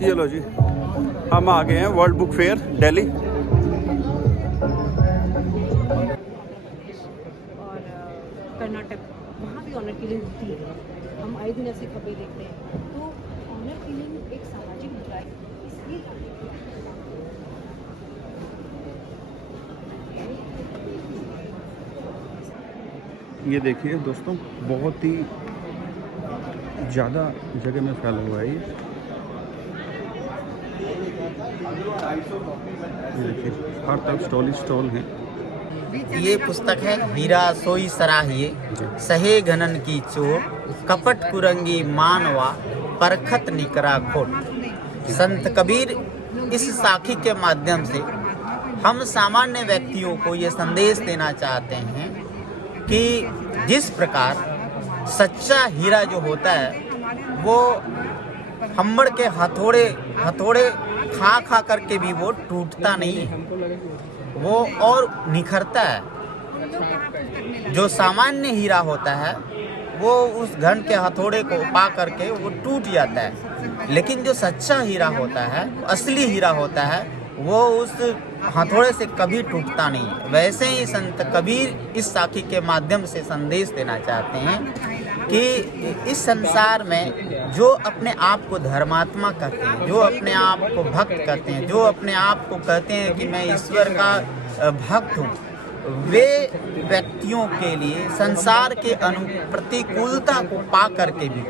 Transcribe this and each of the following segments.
चलो जी, हम आ गए हैं वर्ल्ड बुक फेयर दिल्ली। और कर्नाटक वहाँ भी ऑनर किलिंग होती है। हम आए दिन ऐसी खबरें देखते हैं। तो ऑनर किलिंग एक सामाजिक बुराई इसलिए ये देखिए दोस्तों, बहुत ही ज़्यादा जगह में फैला हुआ है ये। देखिए हर तरफ स्टॉल ही स्टॉल हैं। ये पुस्तक है हीरा सोई सराहिए, सहे घनन की चोर, कपट कुरंगी मानवा, परखत निकरा खोट। संत कबीर इस साखी के माध्यम से हम सामान्य व्यक्तियों को ये संदेश देना चाहते हैं कि जिस प्रकार सच्चा हीरा जो होता है वो हम्मड़ के हथौड़े खा खा करके भी वो टूटता नहीं है, वो और निखरता है। जो सामान्य हीरा होता है वो उस घन के हथौड़े को पा करके वो टूट जाता है, लेकिन जो सच्चा हीरा होता है, असली हीरा होता है, वो उस हथौड़े से कभी टूटता नहीं है। वैसे ही संत कबीर इस साखी के माध्यम से संदेश देना चाहते हैं कि इस संसार में जो अपने आप को धर्मात्मा कहते हैं, जो अपने आप को भक्त कहते हैं, जो अपने आप को कहते हैं कि मैं ईश्वर का भक्त हूँ, वे व्यक्तियों के लिए संसार के प्रतिकूलता को पा करके भी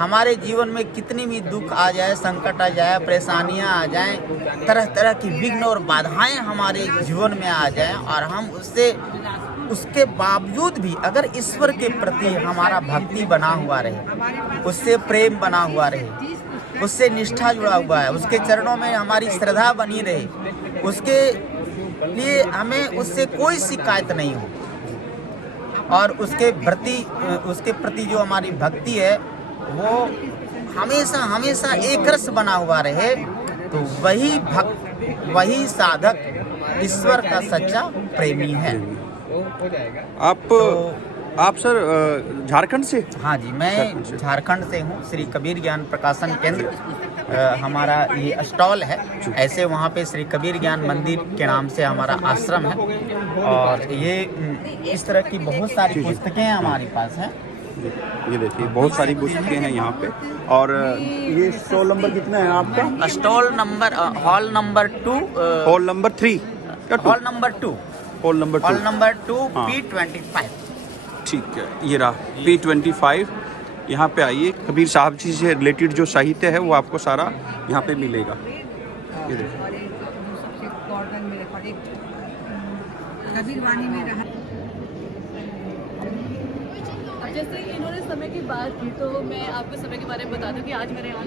हमारे जीवन में कितनी भी दुख आ जाए, संकट आ जाए, परेशानियां आ जाएं, तरह तरह की विघ्न और बाधाएं हमारे जीवन में आ जाएं, और हम उसके बावजूद भी अगर ईश्वर के प्रति हमारा भक्ति बना हुआ रहे, उससे प्रेम बना हुआ रहे, उससे निष्ठा जुड़ा हुआ है, उसके चरणों में हमारी श्रद्धा बनी रहे, उसके लिए हमें उससे कोई शिकायत नहीं हो, और उसके प्रति जो हमारी भक्ति है वो हमेशा हमेशा एक रस बना हुआ रहे, तो वही भक्त, वही साधक ईश्वर का सच्चा प्रेमी है। आप सर झारखंड से? हाँ जी, मैं झारखंड से हूँ। श्री कबीर ज्ञान प्रकाशन केंद्र हमारा ये स्टॉल है। ऐसे वहाँ पे श्री कबीर ज्ञान मंदिर के नाम से हमारा आश्रम है, और ये इस तरह की बहुत सारी पुस्तकें हमारे पास हैं। ये देखिए बहुत सारी पुस्तकें हैं यहाँ पे। और ये स्टॉल नंबर कितना है आपका? Stall number hall number 2, hall number 3, hall number 2, hall number 2 हाँ। P25। ठीक है, ये रहा P25। यहाँ पे आइए, कबीर साहब जी से रिलेटेड जो साहित्य है वो आपको सारा यहाँ पे मिलेगा। ये देखिए जैसे इन्होंने समय की बात की, तो मैं आपको समय के बारे में बता दूं कि आज मेरे यहाँ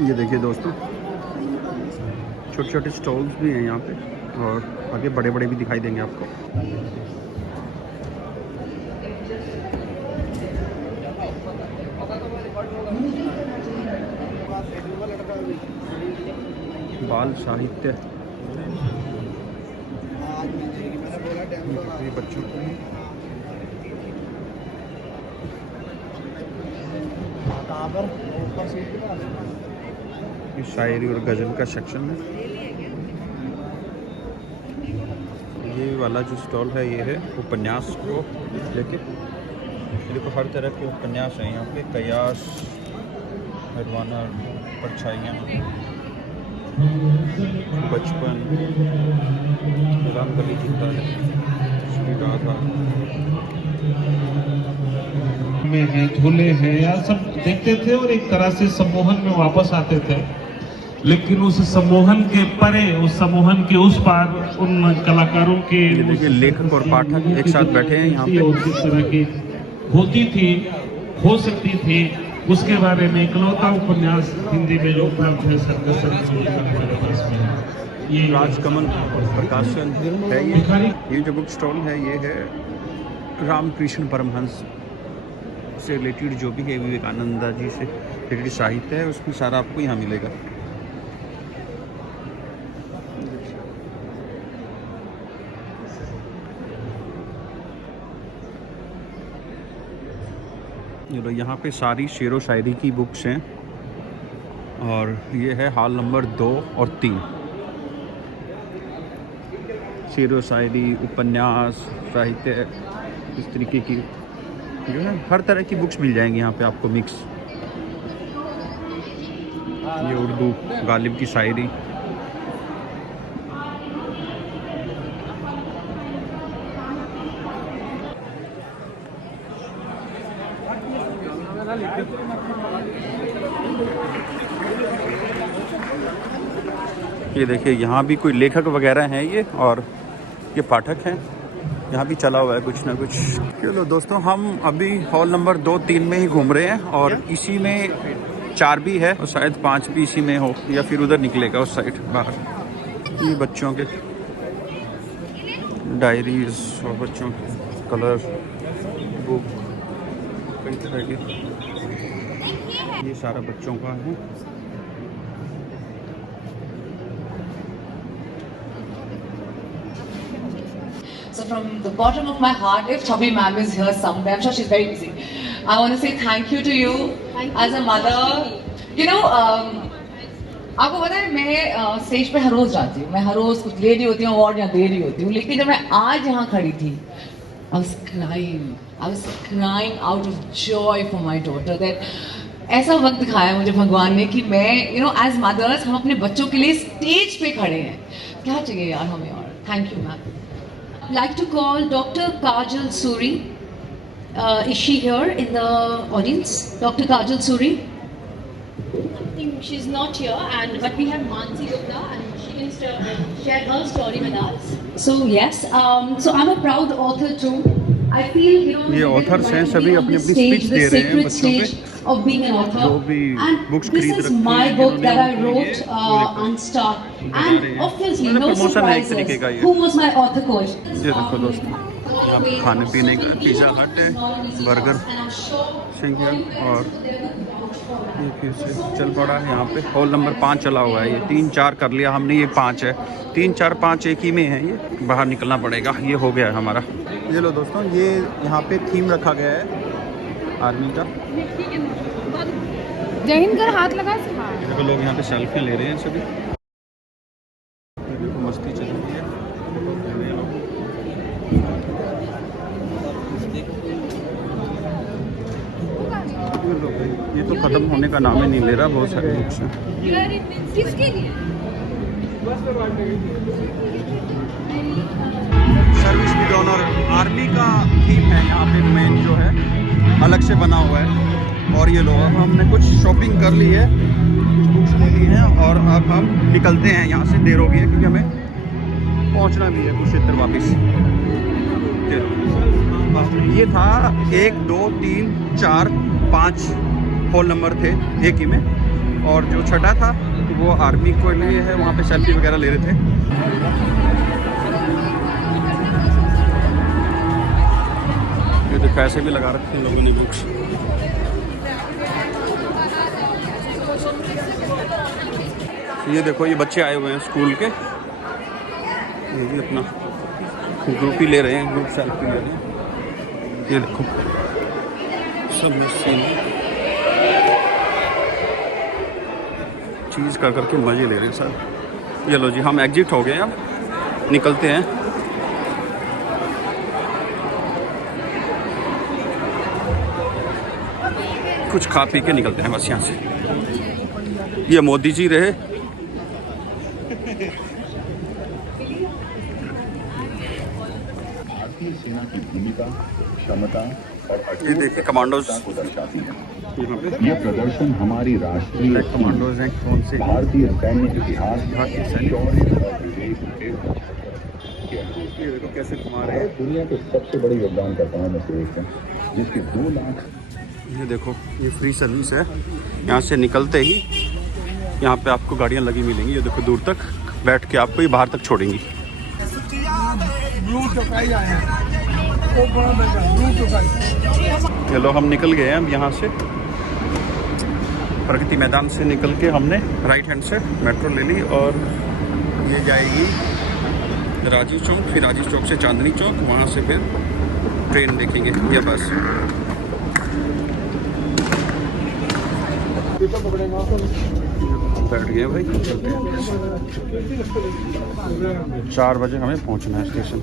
ये देखिए दोस्तों, छोटे छोटे स्टॉल्स भी हैं यहाँ पे, और आगे बड़े बड़े भी दिखाई देंगे आपको। बाल साहित्य बच्चों को, ये शायरी और गज़ल का सेक्शन है। ये वाला जो स्टॉल है ये है उपन्यास को लेके। देखो हर तरह के उपन्यास हैं यहाँ पे, कयास, हरवाना, परछाइयाँ, बचपन, रामकली जिंदा है, श्री राधा में है, झूले हैं, या सब देखते थे और एक तरह से सम्मोहन में वापस आते थे। लेकिन उस सम्मोहन के परे, उस सम्मोहन के उस पार उन कलाकारों के देखिए लेखक और पाठक एक साथ बैठे हैं यहाँ पे। किस तरह की होती थी, हो सकती थी, उसके बारे में इकलौता उपन्यास हिंदी में जो उपलब्ध है सर्कस हमारे पास में है। ये राजकमल प्रकाशन है। ये जो बुक स्टॉल है ये है रामकृष्ण परमहंस से रिलेटेड जो भी है, विवेकानंदा जी से रिलेटेड साहित्य है, उसमें सारा आपको यहाँ मिलेगा। ये लो, यहाँ पे सारी शेरो शायरी की बुक्स हैं और ये है हॉल नंबर 2 और 3। शेरो शायरी, उपन्यास, साहित्य, इस तरीके की जो है हर तरह की बुक्स मिल जाएंगी यहाँ पे आपको मिक्स। ये उर्दू गालिब की शायरी, ये देखिए यहाँ भी कोई लेखक वगैरह हैं ये, और ये पाठक हैं। यहाँ भी चला हुआ है कुछ ना कुछ। चलो दोस्तों, हम अभी हॉल नंबर 2, 3 में ही घूम रहे हैं और इसी में 4 भी है और शायद 5 भी इसी में हो, या फिर उधर निकलेगा उस साइड बाहर। ये बच्चों के डायरीज और बच्चों के कलर बुक, कई तरह के, ये सारा बच्चों का है। So from the bottom of my heart, if Chubby ma'am is here somewhere, I'm sure she's very busy. I want to say thank you to you as a mother. You know, आपको पता है मैं stage पे हर रोज जाती हूँ, मैं हर रोज कुछ ले रही होती हूँ, अवार्ड यहाँ दे रही होती हूँ, लेकिन जब मैं आज यहाँ खड़ी थी, I was crying out of joy for my daughter that ऐसा वक्त दिखाया मुझे भगवान ने कि मैं as mothers हम अपने बच्चों के लिए स्टेज पे खड़े हैं। क्या चाहिए यार हमें और। Thank you ma'am. I'd like to call Dr. Kajal Suri. Is she here in the audience? Dr. Kajal Suri? I think she's not here, but we have Mansi Gupta, and she can share her story with us. So yes, so I'm a proud author too. I feel ये authors हैं, सभी अपनी अपनी speech दे रहे हैं बच्चों पे। of being an author, जो भी and books this खरीद is रखी my हैं, book that I जिन्होंने wrote on Star, and obviously no promotion है एक तरीके का surprises. ये। Who was my author coach? ये देखो दोस्तों, यहाँ पे खाने पीने का पिज़्ज़ा हट है, बर्गर सिंह है, और ये फिर से चल पड़ा है यहाँ पे। हॉल नंबर 5 चला हुआ है, ये 3, 4 कर लिया हमने, ये 5 है। 3, 4, 5 एक ही में है। ये बाहर निकलना पड़ेगा, ये हो गया है हमारा। ये लो दोस्तों, ये यहाँ पे थीम रखा गया है आर्मी का। जय हिंद कर हाथ लगा। देखो लोग यहाँ पे सेल्फियाँ ले रहे हैं सभी। ये देखो मस्ती चल रही है। ये तो ख़त्म होने का नाम ही नहीं ले रहा, बहुत सारे बुक्स हैं। किसके लिए? सर्विस विद ऑनर आर्मी का थीम है यहाँ पे, मेन जो है अलग से बना हुआ है। और ये लोग हमने कुछ शॉपिंग कर ली है, कुछ बुक्स ले ली हैं, और अब हम निकलते हैं यहाँ से। देर हो गई है क्योंकि हमें पहुँचना भी है कुरुक्षेत्र वापस। ये था 1, 2, 3, 4, 5 हॉल नंबर थे एक ही में, और जो छठा था वो आर्मी को लिए है, वहाँ पे सेल्फी वगैरह ले रहे थे। ये तो पैसे भी लगा रखे हैं लोगों ने बुक्स। ये देखो, ये बच्चे आए हुए हैं स्कूल के, ये भी अपना ग्रुप ही ले रहे हैं, ग्रुप सेल्फी ले रहे हैं। ये देखो सब सीन चीज़ कर करके मज़े ले रहे हैं सर। ये लो जी, हम एग्जिट हो गए, अब निकलते हैं। कुछ खा पी के निकलते हैं बस यहाँ से। ये मोदी जी रहे। भारतीय सेना की भूमिका, क्षमता और ये देखिए कमांडोज को दर्शाती है। यहाँ पे यह प्रदर्शन हमारी राष्ट्रीय ब्लैक कमांडोज हैं, कौन से भारतीय सैन्य इतिहास, भारतीय सैन्य। शौर्य और विवेक के ये देखो कैसे घुमा रहे हैं। दुनिया के सबसे बड़े योगदानकर्ताओं में से एक है, जिसके 2 लाख। ये देखो, ये फ्री सर्विस है। यहाँ से निकलते ही यहाँ पे आपको गाड़ियाँ लगी मिलेंगी। ये देखो दूर तक बैठ के आपको ये बाहर तक छोड़ेंगी। चलो हम निकल गए हैं अब यहाँ से। प्रगति मैदान से निकल के हमने राइट हैंड से मेट्रो ले ली और ये जाएगी राजीव चौक, फिर राजीव चौक से चांदनी चौक, वहाँ से फिर ट्रेन देखेंगे या बस। बैठ गए भाई, 4 बजे हमें पहुंचना है स्टेशन।